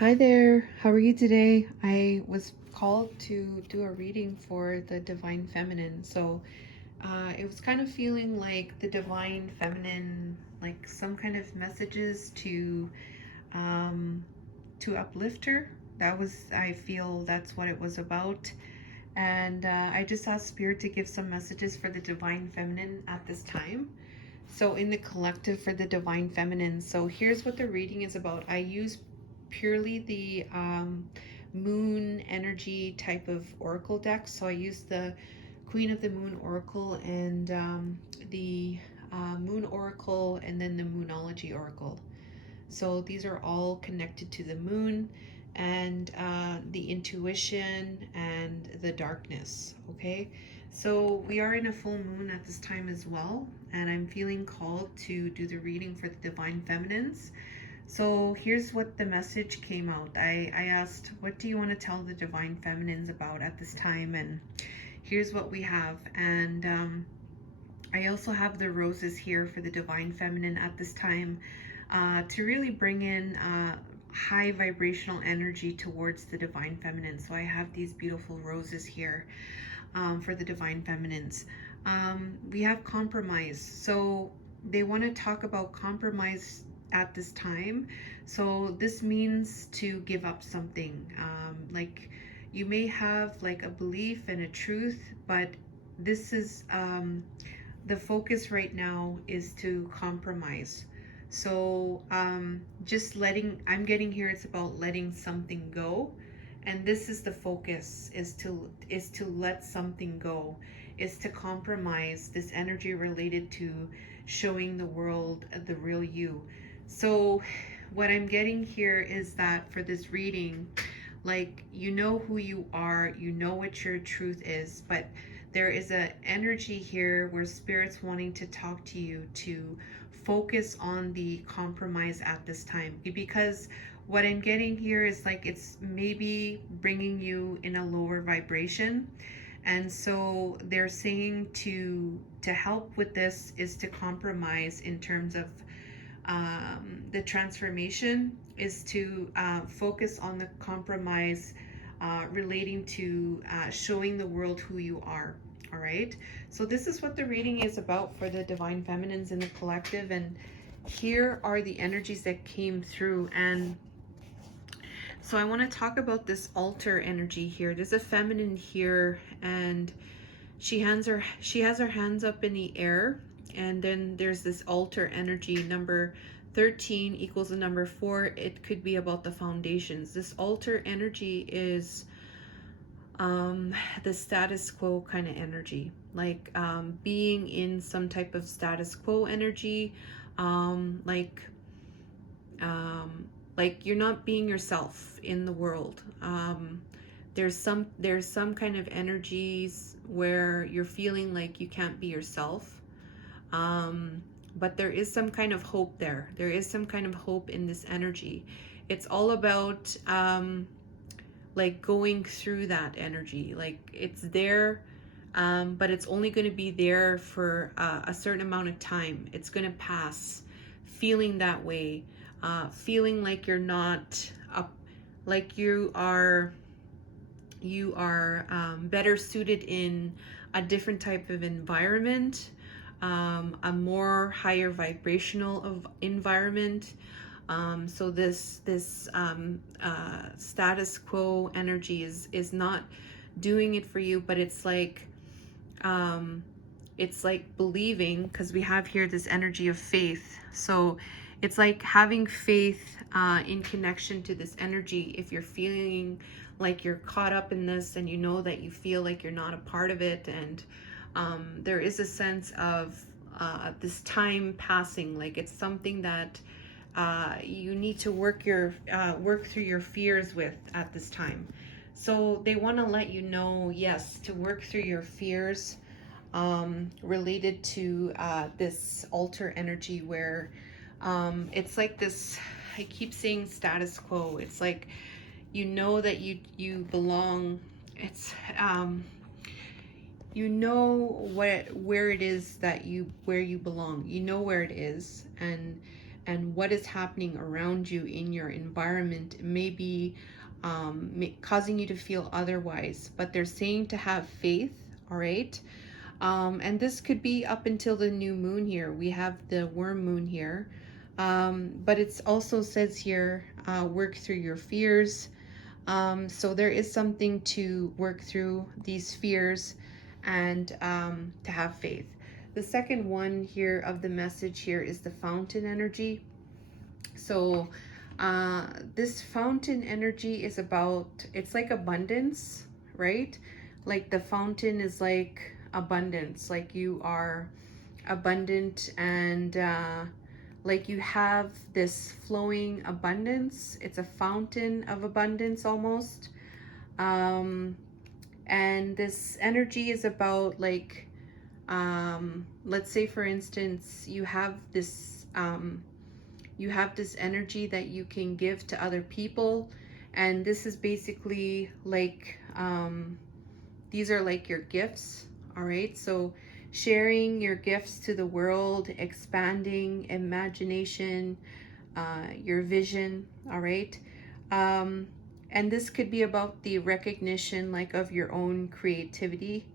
Hi there, how are you today? I was called to do a reading for the Divine Feminine. It was kind of feeling like the Divine Feminine, like some kind of messages um, to uplift her. I feel that's what it was about. And I just asked Spirit to give some messages for the Divine Feminine at this time. So in the collective for the Divine Feminine. So here's what the reading is about. I use purely the moon energy type of oracle deck. So I use the Queen of the Moon Oracle and the Moon Oracle and then the Moonology Oracle. So these are all connected to the moon and the intuition and the darkness. Okay, so we are in a full moon at this time as well, and I'm feeling called to do the reading for the Divine Feminines. So here's what the message came out. I asked, what do you want to tell the Divine Feminines about at this time? And here's what we have. And I also have the roses here for the Divine Feminine at this time to really bring in high vibrational energy towards the Divine Feminine. So I have these beautiful roses here for the Divine Feminines. We have compromise. So they want to talk about compromise at this time. So this means to give up something. Like you may have like a belief and a truth, but this is the focus right now is to compromise. So just letting, I'm getting here, it's about letting something go. And this is the focus, is to let something go, is to compromise this energy related to showing the world the real you. So what I'm getting here is that for this reading, like, you know who you are, you know what your truth is, but there is an energy here where Spirit's wanting to talk to you to focus on the compromise at this time, because what I'm getting here is like it's maybe bringing you in a lower vibration. And so they're saying to help with this is to compromise in terms of the transformation, is to focus on the compromise relating to showing the world who you are. All right, so this is what the reading is about for the Divine Feminines in the collective, and here are the energies that came through. And so I want to talk about this altar energy here. There's a feminine here, and she has her hands up in the air, and then there's this altar energy. Number 13 equals the number 4. It could be about the foundations. This altar energy is the status quo kind of energy, like being in some type of status quo energy, um, like like you're not being yourself in the world. There's some kind of energies where you're feeling like you can't be yourself, but there is some kind of hope there. There is some kind of hope in this energy. It's all about like going through that energy. Like it's there, but it's only going to be there for a certain amount of time. It's going to pass. Feeling that way, feeling like you're not up, like you are better suited in a different type of environment, a more higher vibrational of environment. So this status quo energy is not doing it for you, but it's like believing, because we have here this energy of faith. So it's like having faith in connection to this energy. If you're feeling like you're caught up in this, and you know that you feel like you're not a part of it, and there is a sense of this time passing, like it's something that you need to work through your fears with at this time. So they want to let you know, yes, to work through your fears related to this altar energy, where it's like this, I keep saying status quo. It's like, you know that you belong. It's you know where it is that where you belong. You know where it is, and and what is happening around you in your environment may be causing you to feel otherwise. But they're saying to have faith, all right? And this could be up until the new moon here. We have the worm moon here. But it also says here, work through your fears. So there is something to work through these fears and to have faith. The second one here of the message here is the fountain energy. So this fountain energy is about, it's like abundance, right? Like the fountain is like abundance, like you are abundant, and like you have this flowing abundance. It's a fountain of abundance almost. And this energy is about like, let's say for instance, you have this energy that you can give to other people. And this is basically like, these are like your gifts, all right? So sharing your gifts to the world, expanding imagination, your vision, all right? And this could be about the recognition like of your own creativity,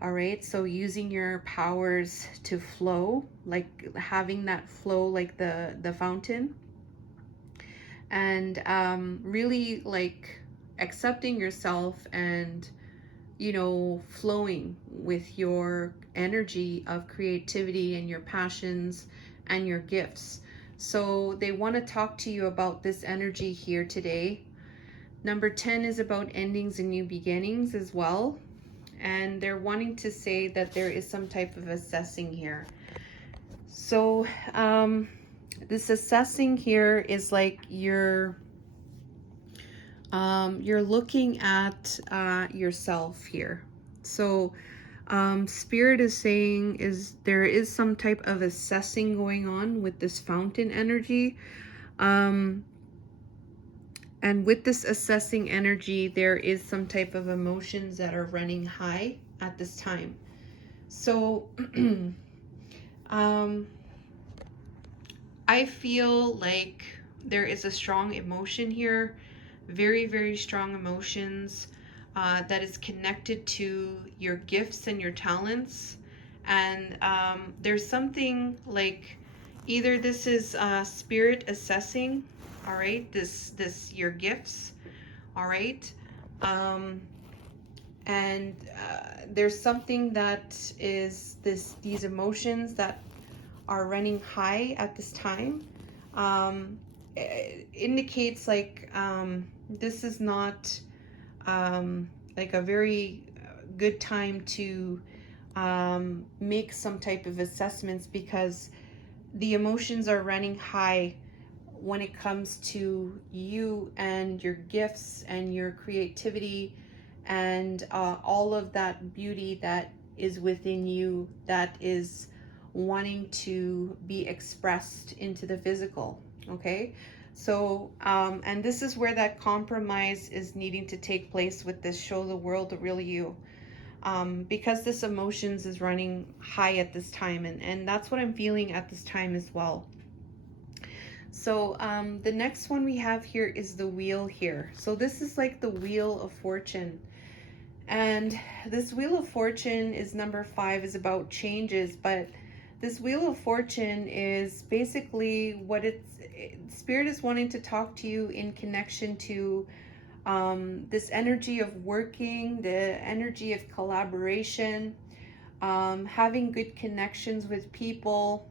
all right? So using your powers to flow, like having that flow like the fountain, and really like accepting yourself and, you know, flowing with your energy of creativity and your passions and your gifts. So they want to talk to you about this energy here today. Number 10 is about endings and new beginnings as well. And they're wanting to say that there is some type of assessing here. So this assessing here is like you're looking at yourself here. So Spirit is saying is there is some type of assessing going on with this fountain energy. And with this assessing energy, there is some type of emotions that are running high at this time. So I feel like there is a strong emotion here, very, very strong emotions that is connected to your gifts and your talents. And there's something like, either this is spirit assessing, all right, this your gifts, all right, and there's something that is these emotions that are running high at this time. It indicates like this is not like a very good time to make some type of assessments, because the emotions are running high when it comes to you and your gifts and your creativity and all of that beauty that is within you, that is wanting to be expressed into the physical. Okay, so and this is where that compromise is needing to take place with this show the world the real you, because this emotions is running high at this time, and that's what I'm feeling at this time as well. So the next one we have here is the wheel here. So this is like the wheel of fortune. And this wheel of fortune is number 5, is about changes. But this wheel of fortune is basically what Spirit is wanting to talk to you in connection to this energy of working, the energy of collaboration, having good connections with people,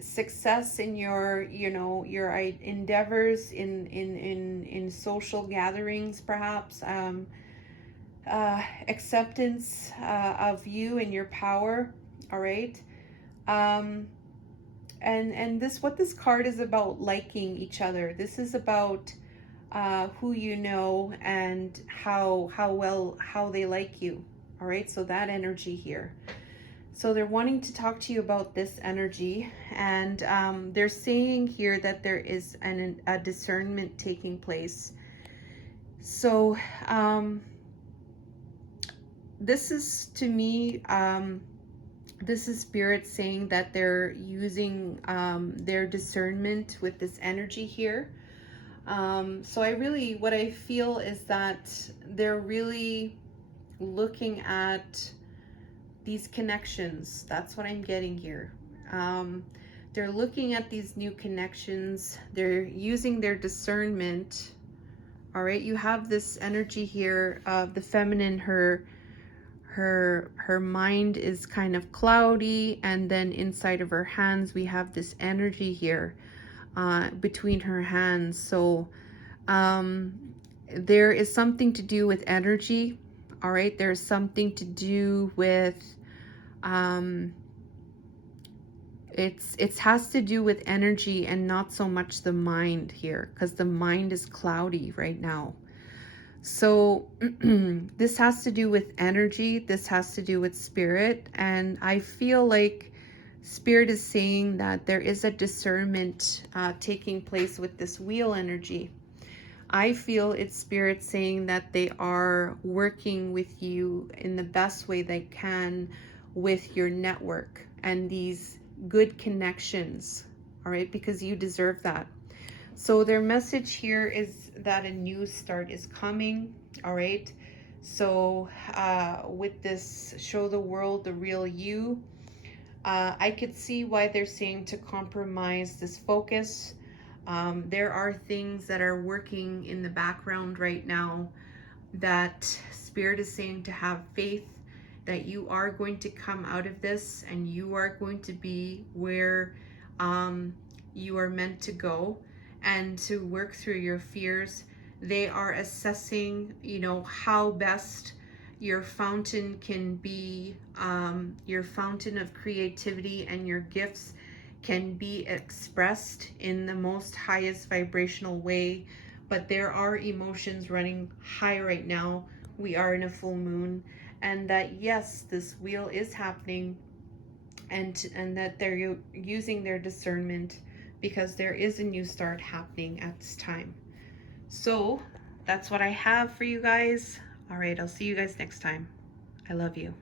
success in your, you know, your endeavors in social gatherings, perhaps, acceptance of you and your power, all right. And this, what this card is about, liking each other. This is about who you know and how they like you, all right. So that energy here. So they're wanting to talk to you about this energy, and they're saying here that there is a discernment taking place. So this is, to me, This is spirit saying that they're using their discernment with this energy here. So what I feel is that they're really looking at these connections. That's what I'm getting here. They're looking at these new connections. They're using their discernment. All right, you have this energy here of the feminine. Her mind is kind of cloudy, and then inside of her hands we have this energy here between her hands. So there is something to do with energy. All right, there's something to do with it has to do with energy and not so much the mind here, because the mind is cloudy right now. So this has to do with energy, this has to do with spirit, and I feel like spirit is saying that there is a discernment taking place with this wheel energy. I feel it's spirit saying that they are working with you in the best way they can with your network and these good connections, all right, because you deserve that. So their message here is that a new start is coming, all right? So with this show the world the real you, I could see why they're saying to compromise this focus. There are things that are working in the background right now that spirit is saying to have faith that you are going to come out of this and you are going to be where you are meant to go and to work through your fears. They are assessing, you know, how best your fountain can be, your fountain of creativity and your gifts can be expressed in the most highest vibrational way. But there are emotions running high right now. We are in a full moon, and that yes, this wheel is happening, and that they're using their discernment because there is a new start happening at this time. So that's what I have for you guys. All right, I'll see you guys next time. I love you.